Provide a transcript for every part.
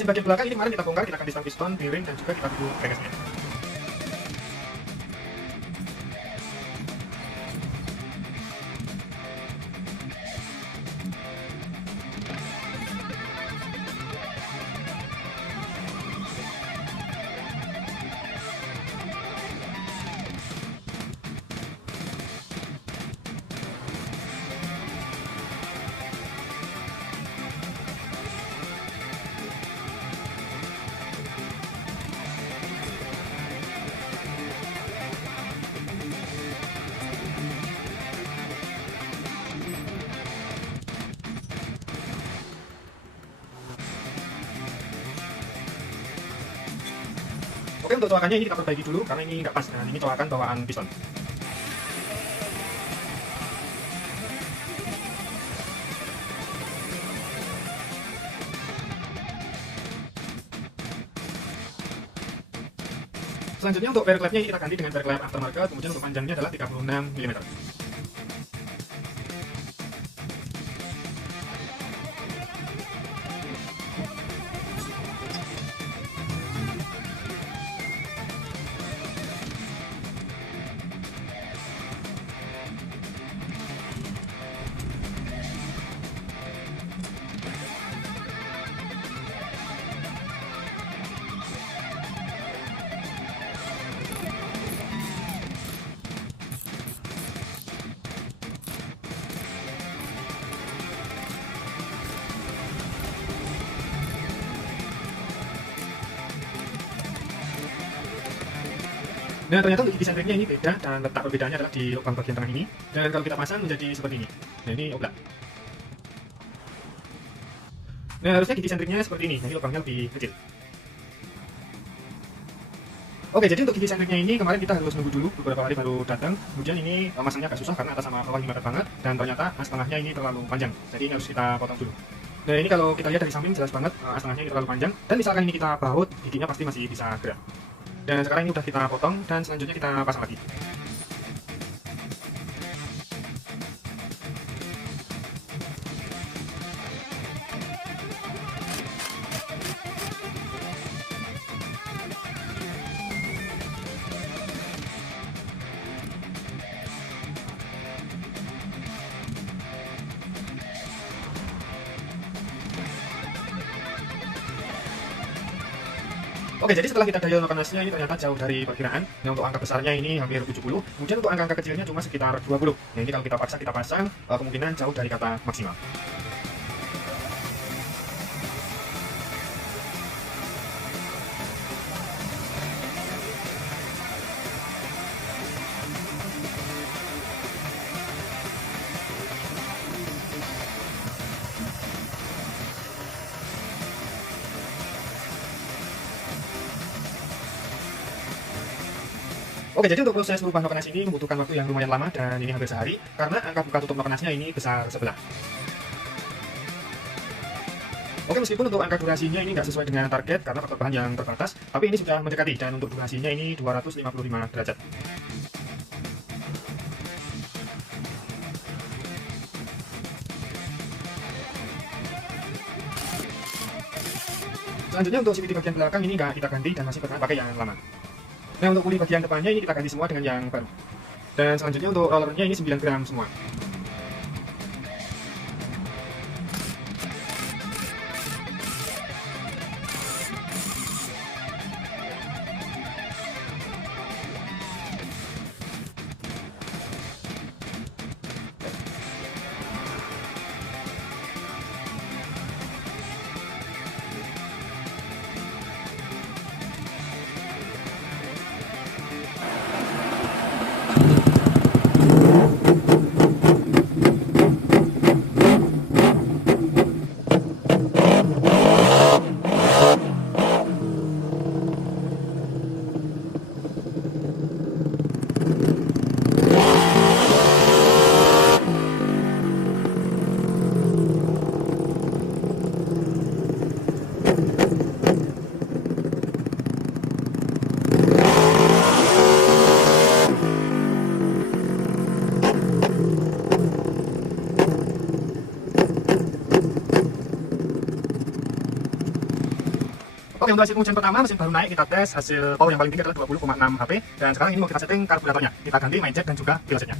mesin bagian belakang ini kemarin kita bongkar, kita ganti stang piston, bearing, dan juga kita buku pegasnya. Oke, untuk coakannya ini kita perbaiki dulu karena ini nggak pas. Nah, ini coakan bawaan piston. Selanjutnya untuk bear clapnya ini kita ganti dengan bear clap aftermarket, kemudian untuk panjangnya adalah 36 mm. Nah, ternyata untuk gigi sentriknya ini beda, dan letak perbedaannya adalah di lubang bagian tengah ini. Dan kalau kita pasang menjadi seperti ini. Nah, ini oblak. Nah, harusnya gigi sentriknya seperti ini. Nah, ini lubangnya lebih kecil. Oke, jadi untuk gigi sentriknya ini kemarin kita harus nunggu dulu beberapa hari baru datang. Kemudian ini masangnya agak susah karena atas sama bawah ini mepet banget, dan ternyata as tengahnya ini terlalu panjang. Jadi ini harus kita potong dulu. Nah, ini kalau kita lihat dari samping jelas banget as tengahnya ini terlalu panjang, dan misalkan ini kita baut, giginya pasti masih bisa gerak. Dan sekarang ini udah kita potong, dan selanjutnya kita pasang lagi. Oke, jadi setelah kita dial panasnya ini ternyata jauh dari perkiraan. Nah, untuk angka besarnya ini hampir 70, kemudian untuk angka-angka kecilnya cuma sekitar 20. Nah, ini kalau kita paksa kita pasang, kemungkinan jauh dari kata maksimal. Oke, jadi untuk proses merubah nok nanas ini membutuhkan waktu yang lumayan lama, dan ini hampir sehari karena angka buka tutup nok nasnya ini besar sebelah. Oke, meskipun untuk angka durasinya ini nggak sesuai dengan target karena faktor bahan yang terbatas, tapi ini sudah mendekati, dan untuk durasinya ini 255 derajat. Selanjutnya untuk CVT bagian belakang ini nggak kita ganti dan masih pakai yang lama. Nah, untuk puli bagian depannya ini kita ganti semua dengan yang baru. Dan selanjutnya untuk rollernya ini 9 gram semua. Oke, untuk hasil pengujian pertama mesin baru naik, kita tes hasil power yang paling tinggi adalah 20,6 HP. Dan sekarang ini mau kita setting karburatornya, kita ganti main jack dan juga pilotnya.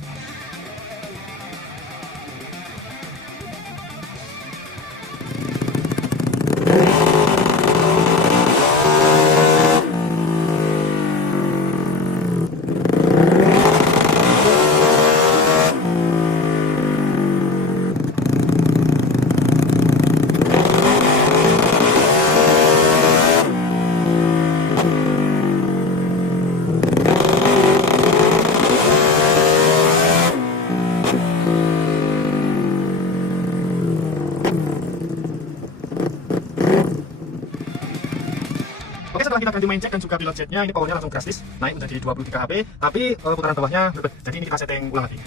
Oke, setelah kita ganti main jack dan juga pilot jetnya, ini powernya langsung drastis naik menjadi 23 HP, tapi putaran bawahnya berbeda. Jadi ini kita setting ulang lagi.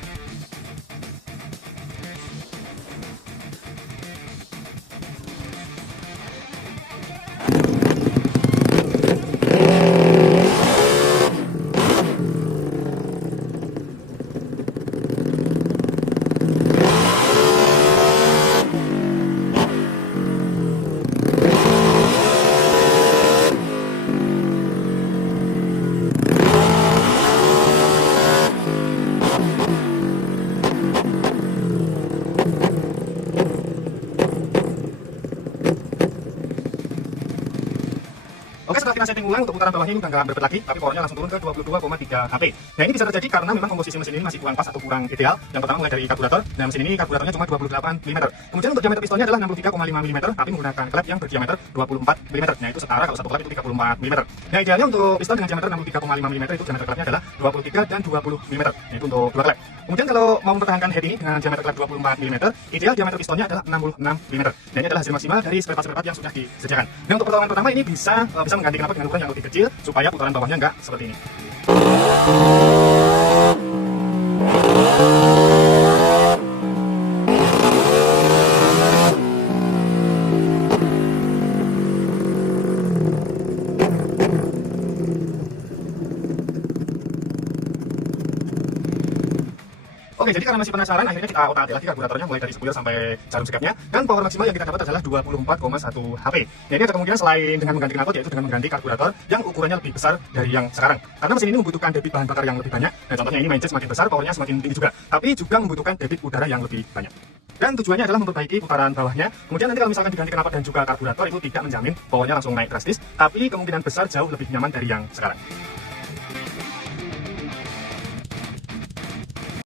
Oke, setelah kita setting ulang untuk putaran bawahnya ini udah nggak berbeda lagi, tapi powernya langsung turun ke 22,3 HP. Nah, ini bisa terjadi karena memang komposisi mesin ini masih kurang pas atau kurang ideal. Yang pertama mulai dari karburator, dan mesin ini karburatornya cuma 28 mm. Kemudian untuk diameter pistonnya adalah 63,5 mm, tapi menggunakan klep yang berdiameter 24 mm. Nah, itu setara kalau satu klep itu 34 mm. Nah, idealnya untuk piston dengan diameter 63,5 mm itu diameter klepnya adalah 23 dan 20 mm. Nah, itu untuk dua klep. Kemudian kalau mau mempertahankan head ini dengan diameter klep 24 mm, ideal diameter pistonnya adalah 66 mm. Nah, ini adalah hasil maksimal dari spare part yang sudah disediakan. Nah, untuk pertolongan pertama ini bisa mengganti knalpot dengan ukuran yang lebih kecil supaya putaran bawahnya nggak seperti ini. Oke, jadi karena masih penasaran, akhirnya kita otak-atik lagi karburatornya mulai dari spoiler sampai jarum sekapnya, dan power maksimal yang kita dapat adalah 24,1 HP. Jadi ada kemungkinan selain dengan mengganti knalpot, yaitu dengan mengganti karburator yang ukurannya lebih besar dari yang sekarang. Karena mesin ini membutuhkan debit bahan bakar yang lebih banyak, dan contohnya ini main jet semakin besar, powernya semakin tinggi juga, tapi juga membutuhkan debit udara yang lebih banyak. Dan tujuannya adalah memperbaiki putaran bawahnya. Kemudian nanti kalau misalkan diganti knalpot dan juga karburator, itu tidak menjamin powernya langsung naik drastis, tapi kemungkinan besar jauh lebih nyaman dari yang sekarang.